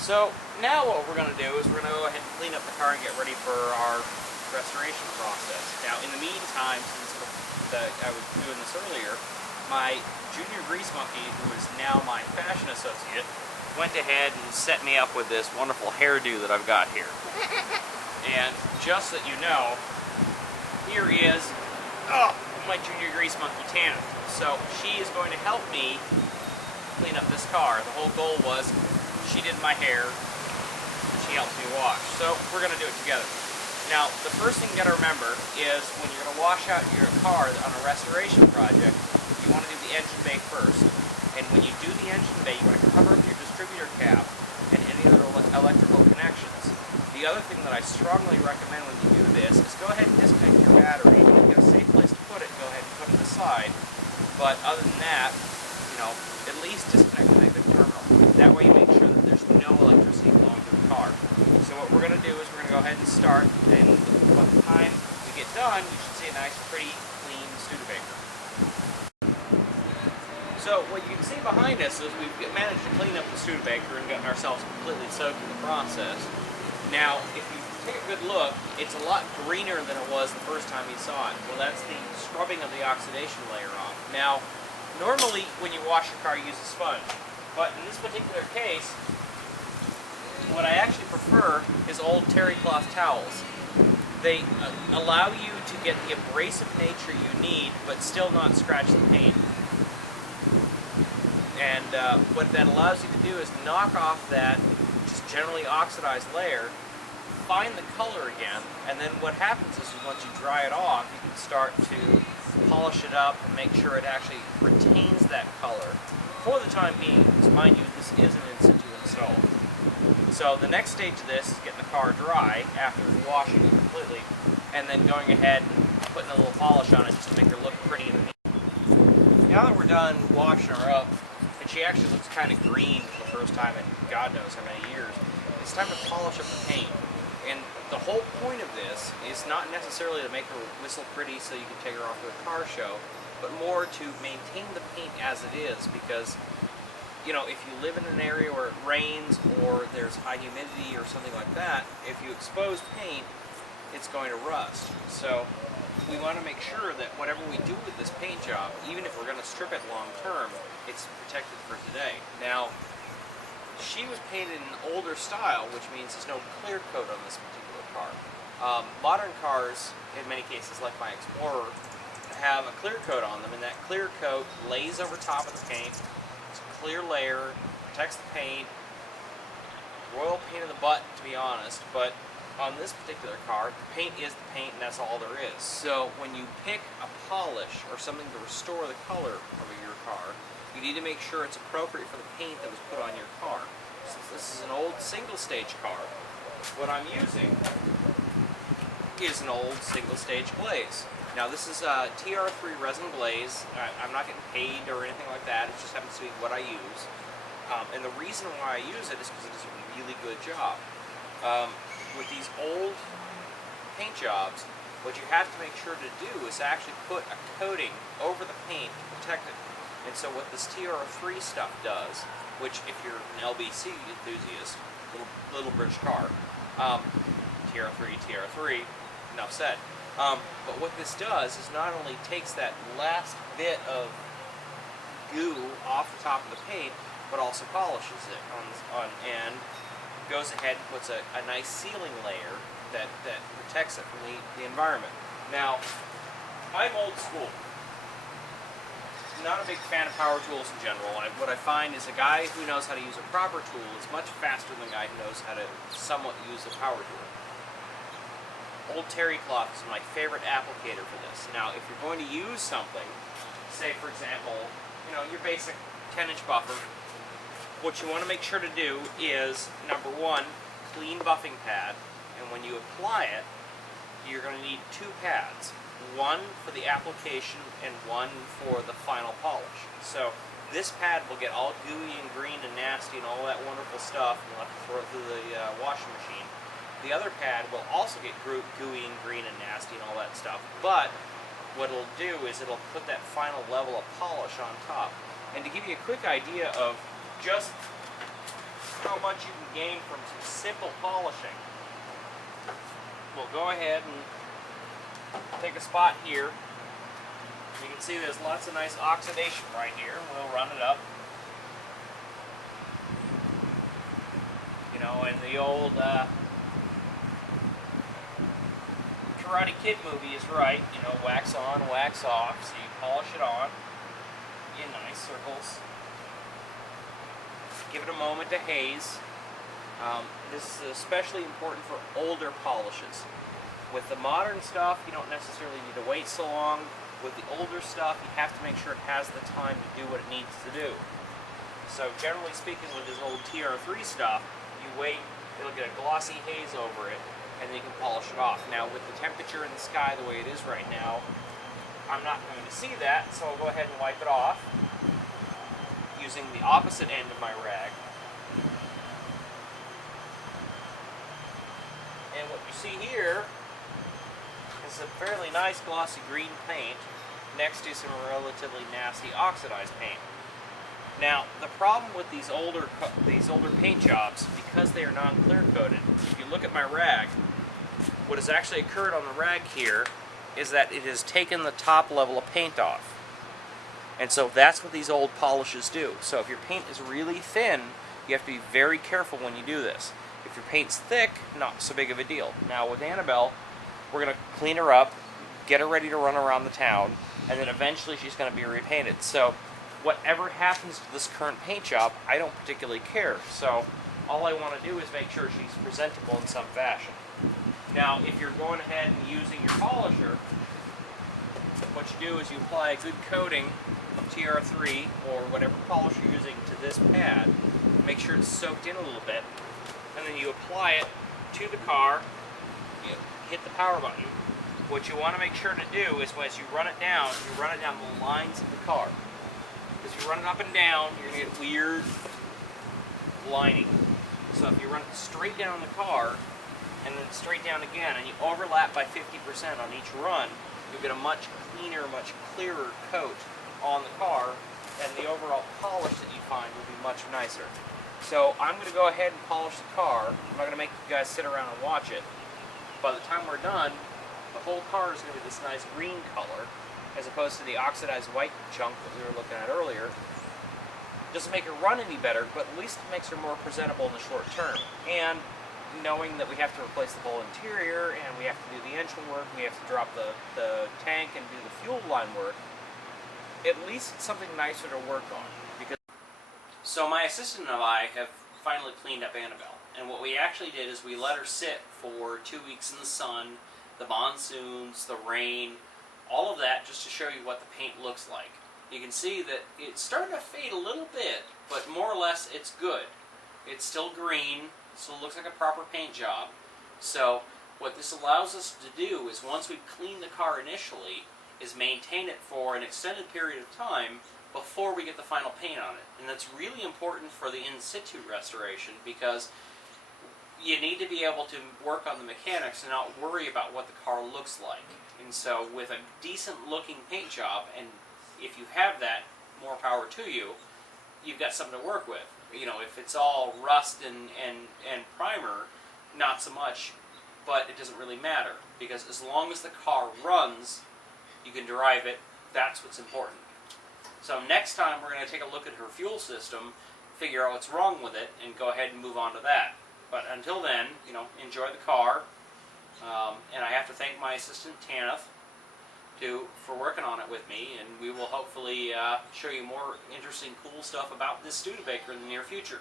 So now what we're going to do is we're going to go ahead and clean up the car and get ready for our restoration process. Now in the meantime, since I was doing this earlier, my junior grease monkey, who is now my fashion associate, went ahead and set me up with this wonderful hairdo that I've got here. And just so that you know, here is my junior grease monkey Tana. So she is going to help me clean up this car. The whole goal was she did my hair, she helps me wash. So we're going to do it together. Now, the first thing you got to remember is when you're going to wash out your car on a restoration project, you want to do the engine bay first. And when you do the engine bay, you want to cover up your distributor cap and any other electrical connections. The other thing that I strongly recommend when you do this is go ahead and disconnect your battery. If you get a safe place to put it, go ahead and put it aside. But other than that, at least disconnect the negative terminal. That way you make sure that there's no electricity flowing through the car. So what we're going to do is we're going to go ahead and start, and by the time we get done, you should see a nice, pretty, clean Studebaker. So what you can see behind us is we've managed to clean up the Studebaker and gotten ourselves completely soaked in the process. Now, if you take a good look, it's a lot greener than it was the first time you saw it. Well, that's the scrubbing of the oxidation layer off. Now, normally when you wash your car, you use a sponge. But in this particular case, what I actually prefer is old terry cloth towels. They allow you to get the abrasive nature you need, but still not scratch the paint. And what that allows you to do is knock off that just generally oxidized layer, find the color again, and then what happens is once you dry it off, you can start to polish it up and make sure it actually retains that color for the time being. Because mind you, this is an in-situ install. So the next stage of this is getting the car dry after washing it completely, and then going ahead and putting a little polish on it just to make her look pretty in the meat. Now that we're done washing her up, and she actually looks kind of green for the first time in God knows how many years, it's time to polish up the paint. And the whole point of this is not necessarily to make her whistle pretty so you can take her off to a car show, but more to maintain the paint as it is, because if you live in an area where it rains or there's high humidity or something like that, if you expose paint, it's going to rust. So we want to make sure that whatever we do with this paint job, even if we're going to strip it long term, it's protected for today. Now, she was painted in an older style, which means there's no clear coat on this particular car. Modern cars, in many cases like my Explorer, have a clear coat on them, and that clear coat lays over top of the paint. It's a clear layer, protects the paint. Royal pain in the butt, to be honest, but on this particular car, the paint is the paint, and that's all there is. So when you pick a polish or something to restore the color of your car, you need to make sure it's appropriate for the paint that was put on your car. Since this is an old single-stage car, what I'm using is an old single-stage glaze. Now this is a TR3 resin glaze. I'm not getting paid or anything like that. It just happens to be what I use. And the reason why I use it is because it does a really good job. With these old paint jobs, what you have to make sure to do is actually put a coating over the paint to protect it. And so what this TR3 stuff does, which if you're an LBC enthusiast, little British car, TR3, enough said. But what this does is not only takes that last bit of goo off the top of the paint, but also polishes it and goes ahead and puts a nice sealing layer that protects it from the environment. Now, I'm old school. Not a big fan of power tools in general. What I find is a guy who knows how to use a proper tool is much faster than a guy who knows how to somewhat use a power tool. Old terry cloth is my favorite applicator for this. Now, if you're going to use something, say for example, your basic 10-inch buffer, what you want to make sure to do is, number one, clean buffing pad, and when you apply it, you're going to need two pads. One for the application and one for the final polish. So this pad will get all gooey and green and nasty and all that wonderful stuff, and you'll have to throw it through the washing machine. The other pad will also get gooey and green and nasty and all that stuff, but what it'll do is it'll put that final level of polish on top. And to give you a quick idea of just how much you can gain from some simple polishing. We'll go ahead and take a spot here. You can see there's lots of nice oxidation right here. We'll run it up. You know, in the old Karate Kid movie is right. You know, wax on, wax off. So you polish it on in nice circles. Give it a moment to haze. This is especially important for older polishes. With the modern stuff, you don't necessarily need to wait so long. With the older stuff, you have to make sure it has the time to do what it needs to do. So generally speaking, with this old TR3 stuff, you wait, it'll get a glossy haze over it, and then you can polish it off. Now, with the temperature in the sky the way it is right now, I'm not going to see that, so I'll go ahead and wipe it off using the opposite end of my rag. And what you see here is a fairly nice glossy green paint next to some relatively nasty oxidized paint. Now, the problem with these older paint jobs, because they are non-clear coated, if you look at my rag, what has actually occurred on the rag here is that it has taken the top level of paint off. And so that's what these old polishes do. So if your paint is really thin, you have to be very careful when you do this. If your paint's thick, not so big of a deal. Now with Annabelle, we're going to clean her up, get her ready to run around the town, and then eventually she's going to be repainted. So whatever happens to this current paint job, I don't particularly care. So all I want to do is make sure she's presentable in some fashion. Now, if you're going ahead and using your polisher, what you do is you apply a good coating of TR3 or whatever polish you're using to this pad. Make sure it's soaked in a little bit, and then you apply it to the car. You hit the power button. What you want to make sure to do is, as you run it down the lines of the car. If you run it up and down, you're going to get weird lining. So if you run it straight down the car, and then straight down again, and you overlap by 50% on each run, you'll get a much cleaner, much clearer coat on the car, and the overall polish that you find will be much nicer. So I'm going to go ahead and polish the car. I'm not going to make you guys sit around and watch it. By the time we're done, the whole car is going to be this nice green color, as opposed to the oxidized white junk that we were looking at earlier. Doesn't make her run any better, but at least it makes her more presentable in the short term. And knowing that we have to replace the whole interior, and we have to do the engine work, we have to drop the tank and do the fuel line work, at least it's something nicer to work on. So my assistant and I have finally cleaned up Annabelle. And what we actually did is we let her sit for 2 weeks in the sun, the monsoons, the rain, all of that, just to show you what the paint looks like. You can see that it's starting to fade a little bit, but more or less it's good. It's still green, still looks like a proper paint job. So what this allows us to do is, once we clean the car initially, is maintain it for an extended period of time before we get the final paint on it. And that's really important for the in-situ restoration, because you need to be able to work on the mechanics and not worry about what the car looks like. And so with a decent looking paint job, and if you have that, more power to you, you've got something to work with. You know, if it's all rust and primer, not so much, but it doesn't really matter, because as long as the car runs, you can drive it. That's what's important. So next time we're going to take a look at her fuel system, figure out what's wrong with it, and go ahead and move on to that. But until then, you know, enjoy the car. And I have to thank my assistant, Tanith, for working on it with me, and we will hopefully show you more interesting, cool stuff about this Studebaker in the near future.